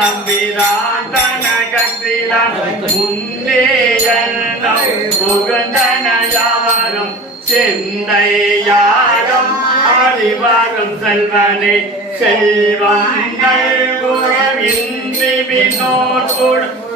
தம்பிரான் தனகத்திலான் முன்னே எல்லாம் புகழ்ந்தன யாவரும் சென்னை யாரும் அறிவாரும் செல்வனே செல்வம் நல்குறம் இன்றி வினோர்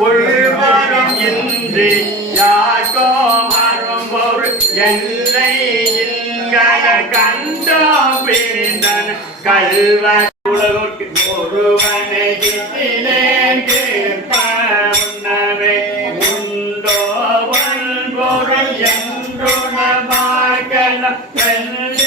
உள்வரும் இன்றி யாக்கோ மரும் பொருள் எல்லை இன்கட கண்டோ பிரிந்தன் கல்வ உலகோற்கு ஒருவனை கிட்டினேன் கேட்பே உண்டோ பொருள் என்றுணமாகல வெள்ளீரானலி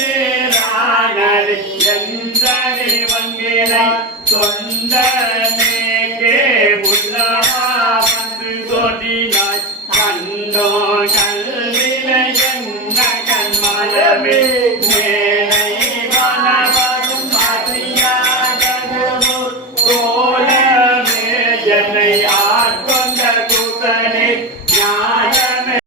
எந்தனை வங்கினை தொண்டனேகே புல்லவா வந்து கொடினாய் கண்டோ கல்விலை என்ன கண்மலமே மேலை வனவரும் அறியாதது கோலமே என்னை ஆட்கொண்ட கூத்தனே ஞானமே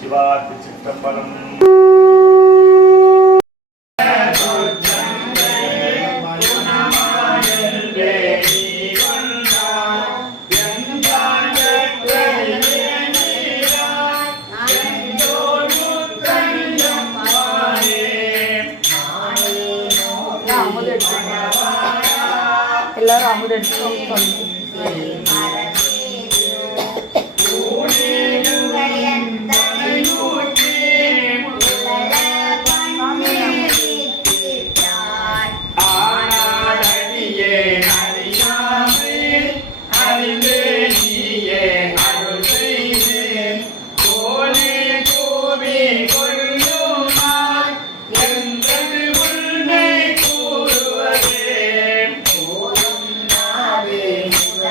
சிவாக்கு சித்தம்பலம் எல்லாரும் அமுதெடுத்து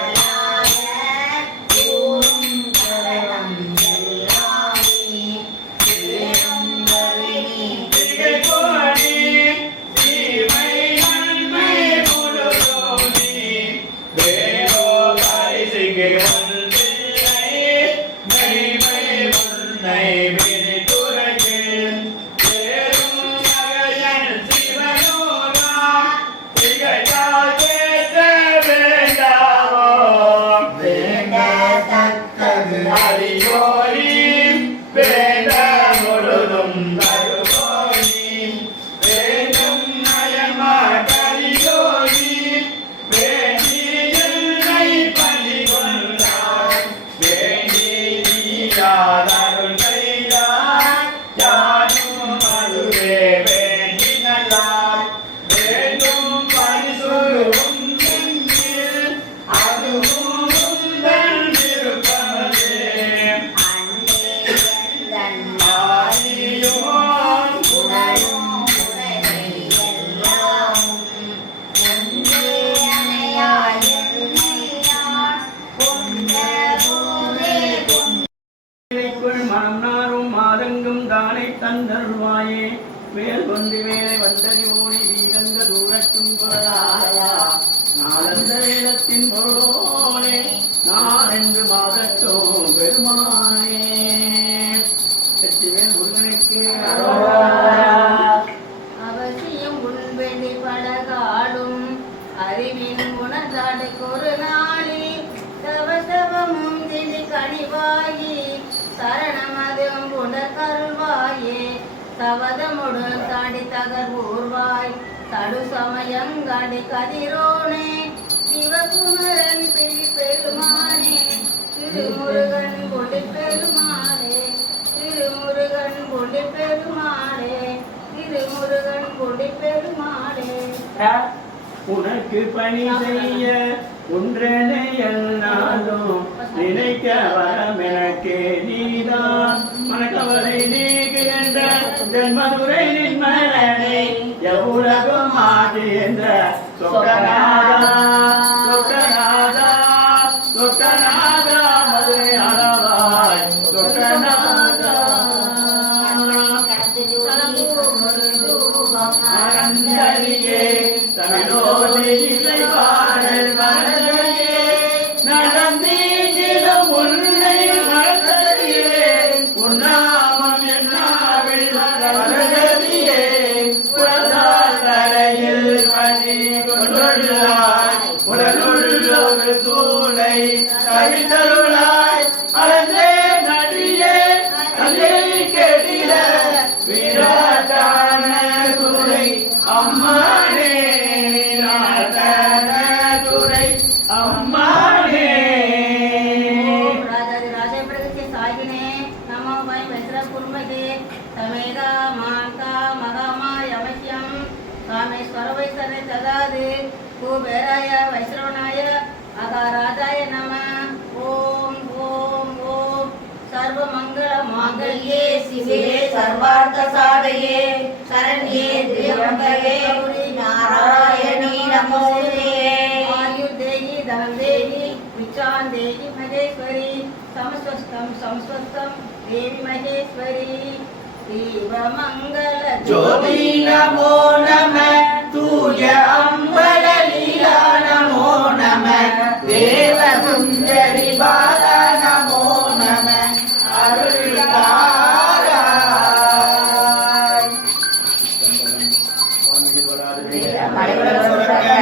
Hare மனம் நாரும் மாதங்கும் தானே தந்தருள்வாயே வேல் கொண்டு வேலை வந்தறி ஓடி வீரந்த தூரத்தும் குலராயா நாளந்த வேதத்தின் பொருளோனே நான் என்று மாதத்தோம் பெருமானே வெற்றிவேல் முருகனுக்கு அவசியம் உண்பெண்ணி படகாடும் அறிவின் உணர்ந்தாடு ஒரு நாளி தவசவமும் திதி கனிவாயி சரணமதும் புண்டக்கருள்வாயே தவதமுடு தாண்டி தகர் ஊர்வாய் தடு சமயங்காடி கதிரோனே சிவகுமரன் பிடி பெருமானே திருமுருகன் கொடி பெருமானே திருமுருகன் கொடி பெருமானே திருமுருகன் கொடி பெருமானே உனக்கு பணி செய்ய ஒன்றனை என்னாலும் நினைக்க வரம் எனக்கு நீதான் மனக்கவலை நீகின்ற ஜென்மதுரை நின்மலனை எவ்வுலகம் ஆதி என்ற சொக்கநாதா சொக்கநாதா சொக்கநாதா மதுரை அளவாய் சொக்கநாதா அகந்தரியே தமிழோடு இசை பாடல் மலரையே நடந்தீடும் உன்னை மலரையே உன்னாமம் என்னாவில் மலரையே உலகால் தலையில் பணி கொண்டுள்ளாய் உடலுள்ளொரு சூளை கவிதருளாய் அழகே நடியே அல்லே கெடில விராட்டான துறை அம்மானே துறை அம்மானே ராஜே பிரகதி சாகினே நமோ வை வைஸ்ர குர்மதே சமேதா மாந்தா மகாமாய அவசியம் காமேஸ்வர வைஸ்வரே ததாது குபேராய வைஸ்ரவனாய அகாராஜாய நம ஓம் ஓம் ஓம் சர்வ மங்கள மாங்கல்யே சிவே சர்வார்த்த சாதயே சரண்யே திரியம்பகே கௌரி நாராயணி நமோஸ்தே ஆயுர்தேயி தனந்தேயி விச்சாந்தேயி மகேஸ்வரி சமஸ்வஸ்தம் தேவி மகேஸ்வரி தீபமங்கல ஜோதி நமோ நம தூய அம்பல லீலா நமோ நம தேவ சுந்தரி பாலா நமோ நம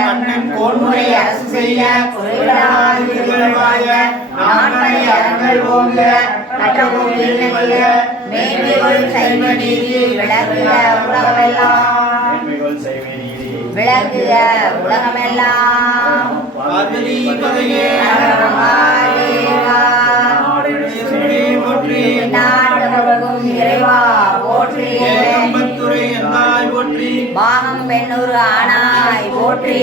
மன்னன் கோன்முறை அரசு செய்ய குறைவிடாய நான்மறை அறங்கள் ஓங்க நட்டமும் மேன்மைகள் சைவ நீதி விளக்குக உலகமெல்லாம் விளக்குக உலகமெல்லாம் பார்வதி பதையே போற்றி நாடகம் இறைவா போற்றி ஏகம்பத்துரை என்னாய் போற்றி பாகம் பெண்ணூர் ஆனாய் போற்றி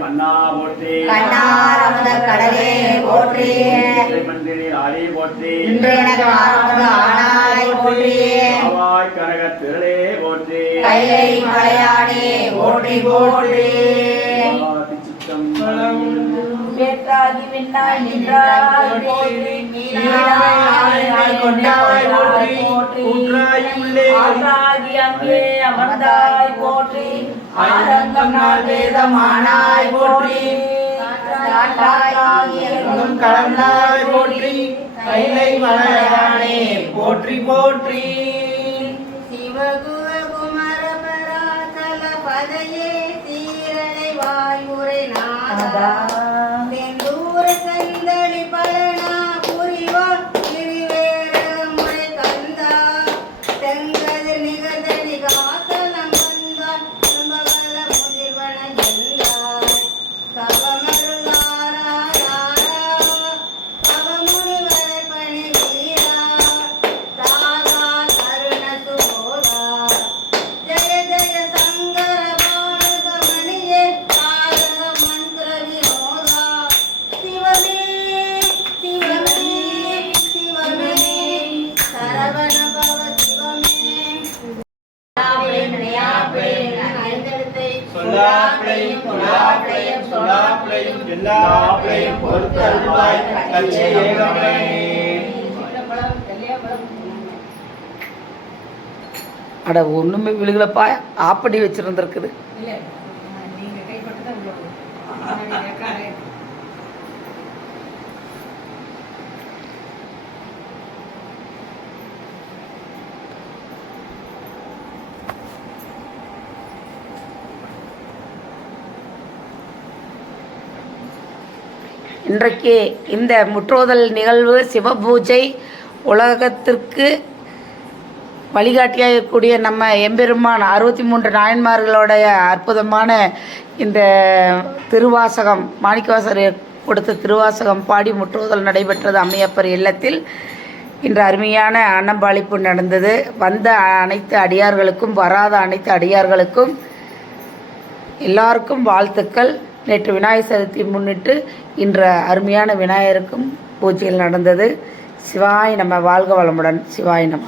மன்னா போற்றி கண்ணார் அமுத கடலே போற்றி மந்திரி ஆடி போற்றி இன்றைய ஆனாய் போற்றி அவாய் கனக திரளே போற்றி கைலை மலையானே போற்றி போற்றி வேற்றாகி விண்ணாய் நின்றாய் போற்றி நீராய் கொண்டாய் போற்றி ஊற்றாய் உள்ளே ஆற்றாகி அங்கே அமர்ந்தாய் போற்றி ஆரங்கம் நாள் வேதமானாய் போற்றி கலந்தாய் போற்றி கைலை மலையானே போற்றி போற்றி சிவகுவ குமர பராதல பதையே தீரனை வாயுரை நாதா செந்தூர கந்தளி பழனா புரிவா திருவேர முறை கந்தா செங்கதிர் நிகழ்தடி காத்தலம் வந்தா செம்பகல முதிர்வன எந்தாய் தவமருளாரா தவமுனிவரை பணி வீரா தாகா கருண சுபோதா ஜய ஜய சங்கர பாலக மணியே தாரக மந்திர வினோதா சிவமே சிவமே சிவமே சரவண பவ சிவமே சொல்லாப்ளையும் எல்லாப்ளையும் பொறுத்தருள்வாய் கட்சி ஏகமே அட ஒன்றுமே விழுகலப்பா, ஆஃப் பண்ணி வச்சுருந்துருக்குது. இல்லை நீங்கள் கைப்பட்டு தான் உள்ள ரெக்கார்டு. இன்றைக்கு இந்த முற்றோதல் நிகழ்வு சிவபூஜை உலகத்திற்கு வழிகாட்டியாக இருக்கக்கூடிய நம்ம எம்பெருமான் 63 நாயன்மார்களுடைய அற்புதமான இந்த திருவாசகம், மாணிக்கவாசகர் கொடுத்த திருவாசகம் பாடி முற்றோதல் நடைபெற்றது அம்மையப்பர் இல்லத்தில். இன்று அருமையான அன்னம்பாளிப்பு நடந்தது. வந்த அனைத்து அடியார்களுக்கும், வராத அனைத்து அடியார்களுக்கும் எல்லாருக்கும் வாழ்த்துக்கள். நேற்று விநாயகர் சதுர்த்தி முன்னிட்டு இன்று அருமையான விநாயகருக்கும் பூஜைகள் நடந்தது. சிவாய் நம்ம வாழ்க வளமுடன். சிவாய் நம்ம.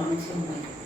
Gracias.